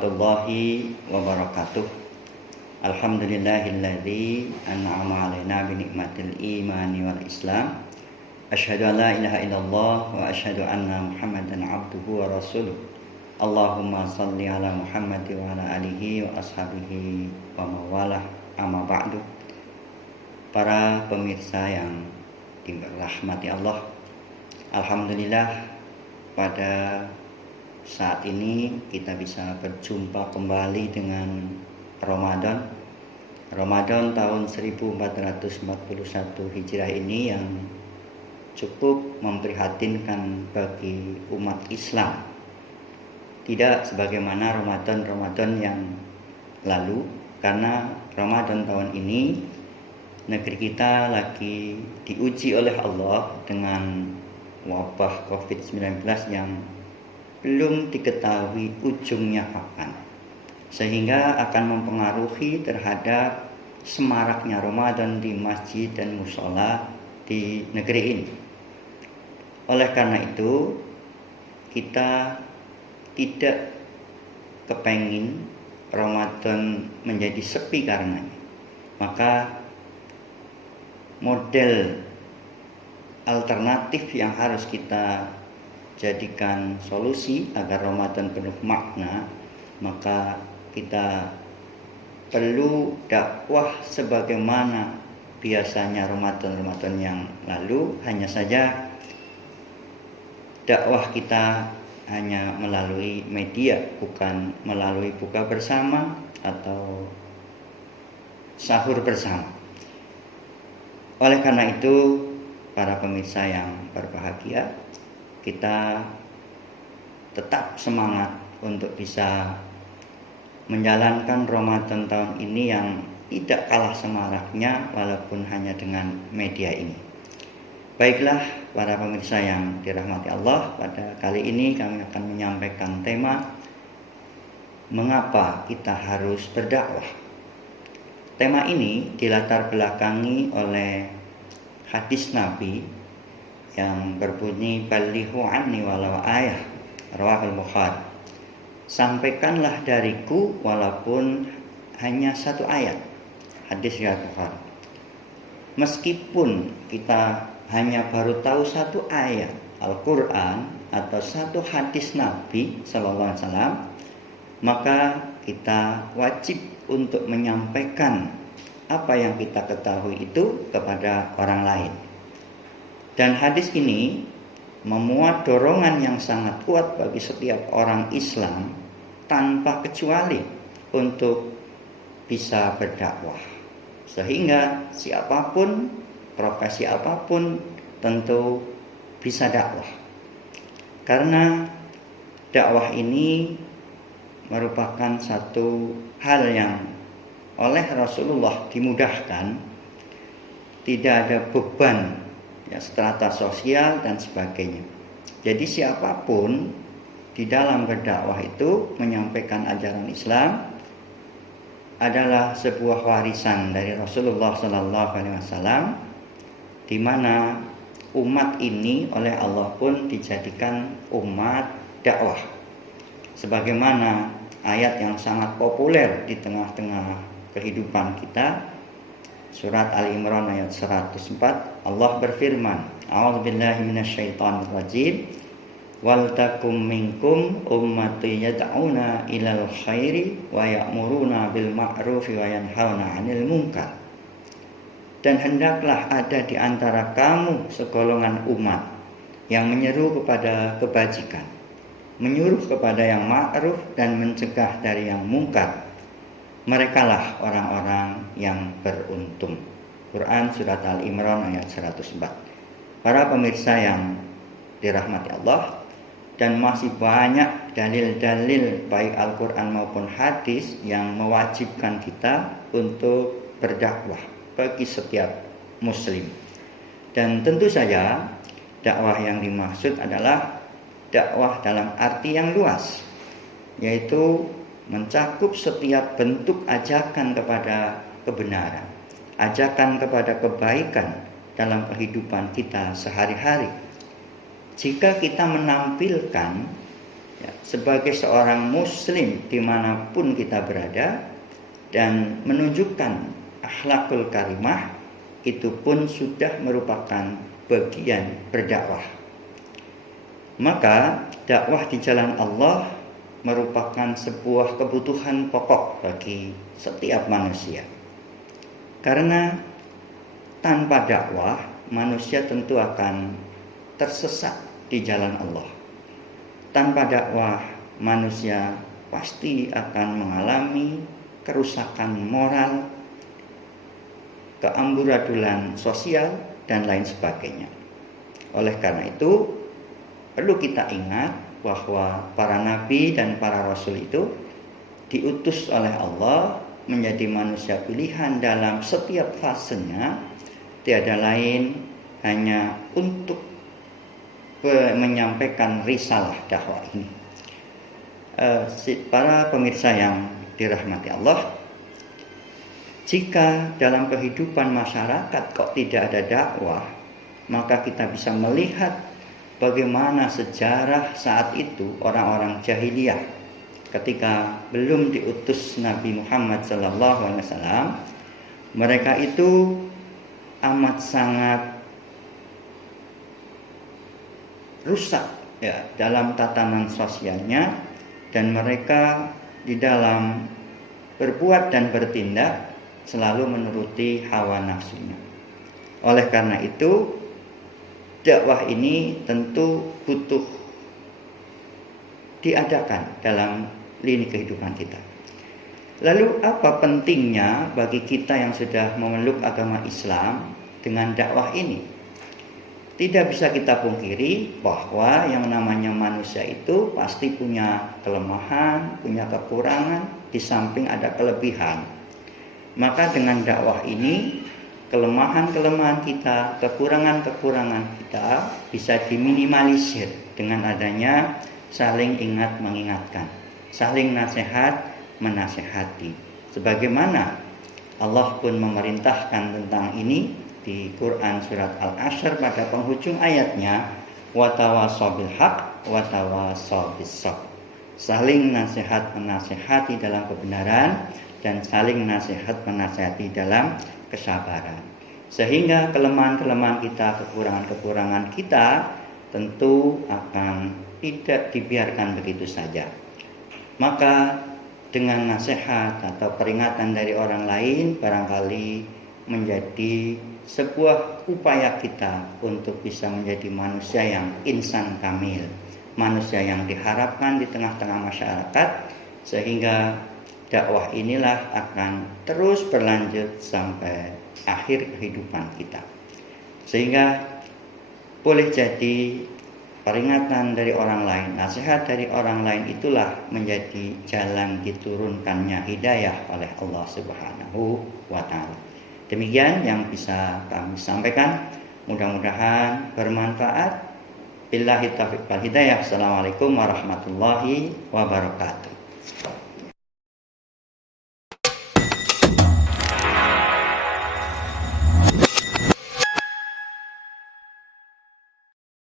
warahmatullahi wabarakatuh. Alhamdulillahilladzi an'ama alaina bi nikmatil imani wal islam. Asyhadu an la ilaha illallah wa asyhadu anna Muhammadan abduhu wa rasuluh. Allahumma shalli ala Muhammad wa ala alihi wa ashabihi wa mawalah, amma ba'du. Para pemirsa yang dirahmati Allah, alhamdulillah pada saat ini kita bisa berjumpa kembali dengan Ramadan tahun 1441 Hijrah ini yang cukup memprihatinkan bagi umat Islam. Tidak sebagaimana Ramadan yang lalu, karena Ramadan tahun ini negeri kita lagi diuji oleh Allah dengan wabah COVID-19 yang belum diketahui ujungnya kapan, sehingga akan mempengaruhi terhadap semaraknya Ramadan di masjid dan mushola di negeri ini. Oleh karena itu, kita tidak kepengin Ramadan menjadi sepi karenanya. Maka model alternatif yang harus kita jadikan solusi agar Ramadan penuh makna, maka kita perlu dakwah sebagaimana biasanya Ramadan yang lalu. Hanya saja dakwah kita hanya melalui media, bukan melalui buka bersama atau sahur bersama. Oleh karena itu, para pemirsa yang berbahagia, kita tetap semangat untuk bisa menjalankan Ramadan tahun ini yang tidak kalah semaraknya walaupun hanya dengan media ini. Baiklah para pemirsa yang dirahmati Allah, pada kali ini kami akan menyampaikan tema mengapa kita harus berdakwah. Tema ini dilatar belakangi oleh hadis Nabi yang berbunyi balighu anni walau ayah, rawahul Bukhari. Sampaikanlah dariku walaupun hanya satu ayat. Hadis riwayat Bukhari. Meskipun kita hanya baru tahu satu ayat Al-Quran atau satu hadis Nabi Sallallahu Alaihi Wasallam, maka kita wajib untuk menyampaikan apa yang kita ketahui itu kepada orang lain. Dan hadis ini memuat dorongan yang sangat kuat bagi setiap orang Islam tanpa kecuali untuk bisa berdakwah. Sehingga siapapun, profesi apapun tentu bisa dakwah. Karena dakwah ini merupakan satu hal yang oleh Rasulullah dimudahkan, tidak ada beban strata sosial dan sebagainya. Jadi siapapun di dalam berdakwah itu menyampaikan ajaran Islam adalah sebuah warisan dari Rasulullah Sallallahu Alaihi Wasallam, di mana umat ini oleh Allah pun dijadikan umat dakwah. Sebagaimana ayat yang sangat populer di tengah-tengah kehidupan kita, surat Ali Imran ayat 104, Allah berfirman, A'udzubillahi minasyaitonir rajim, wal takum minkum ummati yad'una ilal khairi wa ya'muruna bil ma'rufi wa yanhauna 'anil munkar. Dan hendaklah ada di antara kamu segolongan umat yang menyeru kepada kebajikan, menyuruh kepada yang ma'ruf dan mencegah dari yang mungkar. Merekalah orang-orang yang beruntung. Quran surat Al-Imran ayat 104. Para pemirsa yang dirahmati Allah, dan masih banyak dalil-dalil baik Al-Quran maupun hadis yang mewajibkan kita untuk berdakwah bagi setiap muslim. Dan tentu saja dakwah yang dimaksud adalah dakwah dalam arti yang luas, yaitu mencakup setiap bentuk ajakan kepada kebenaran, ajakan kepada kebaikan dalam kehidupan kita sehari-hari. Jika kita menampilkan Ya, sebagai seorang muslim dimanapun kita berada dan menunjukkan akhlakul karimah, itu pun sudah merupakan bagian berdakwah. Maka dakwah di jalan Allah merupakan sebuah kebutuhan pokok bagi setiap manusia. Karena tanpa dakwah manusia tentu akan tersesat di jalan Allah. Tanpa dakwah manusia pasti akan mengalami kerusakan moral, keamburadulan sosial, dan lain sebagainya. Oleh karena itu, perlu kita ingat bahwa para nabi dan para rasul itu diutus oleh Allah menjadi manusia pilihan dalam setiap fasenya, tiada lain hanya untuk menyampaikan risalah dakwah ini. Para pemirsa yang dirahmati Allah, jika dalam kehidupan masyarakat kok tidak ada dakwah, maka kita bisa melihat bagaimana sejarah saat itu orang-orang jahiliyah ketika belum diutus Nabi Muhammad SAW, mereka itu amat sangat rusak ya dalam tatanan sosialnya, dan mereka di dalam berbuat dan bertindak selalu menuruti hawa nafsunya. Oleh karena itu, dakwah ini tentu butuh diadakan dalam lini kehidupan kita. Lalu apa pentingnya bagi kita yang sudah memeluk agama Islam dengan dakwah ini? Tidak bisa kita pungkiri bahwa yang namanya manusia itu pasti punya kelemahan, punya kekurangan, di samping ada kelebihan. Maka dengan dakwah ini, kelemahan-kelemahan kita, kekurangan-kekurangan kita bisa diminimalisir dengan adanya saling ingat mengingatkan, saling nasihat menasihati. Sebagaimana Allah pun memerintahkan tentang ini di Quran surat Al-Ashr pada penghujung ayatnya, watawasaw bil haq watawasaw bis sabr. Saling nasihat menasihati dalam kebenaran dan saling nasihat menasihati dalam kesabaran. Sehingga kelemahan-kelemahan kita, kekurangan-kekurangan kita tentu akan tidak dibiarkan begitu saja. Maka dengan nasihat atau peringatan dari orang lain barangkali menjadi sebuah upaya kita untuk bisa menjadi manusia yang insan kamil, manusia yang diharapkan di tengah-tengah masyarakat, sehingga dakwah inilah akan terus berlanjut sampai akhir kehidupan kita. Sehingga boleh jadi peringatan dari orang lain, nasihat dari orang lain itulah menjadi jalan diturunkannya hidayah oleh Allah Subhanahu wa Ta'ala. Demikian yang bisa kami sampaikan. Mudah-mudahan bermanfaat. Billahi taufiq wal hidayah. Assalamualaikum warahmatullahi wabarakatuh.